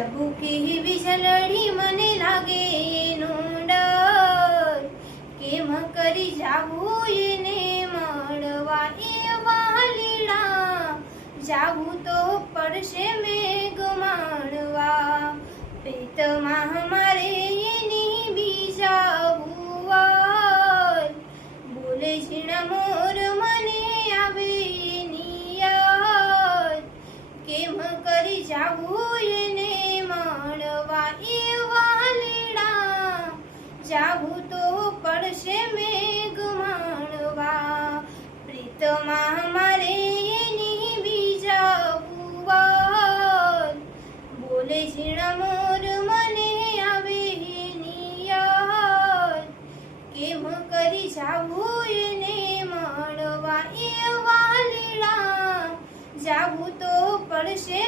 ચબુકી વીજળી મને લાગે એનો ડર, કેમ કરી જાવું એને મળવા એ વાલીડા, જાવું તો પડશે મેઘ માણવા, પ્રીતમાં મારે એની બીજાવું વાર, બોલે ઝીણા મોર મને આવે એની યાદ, કેમ કરી જાવું એને મળવા એ વાલીડા, જાવું તો પડશે મેઘ માણવા, પ્રીતમાં મારે એની બીજાવું વાર, બોલે ઝીણા મોર મને આવે એની યાદ, કેમ કરી જાવું એને મળવા એ વાલીડા, જાવું તો પડશે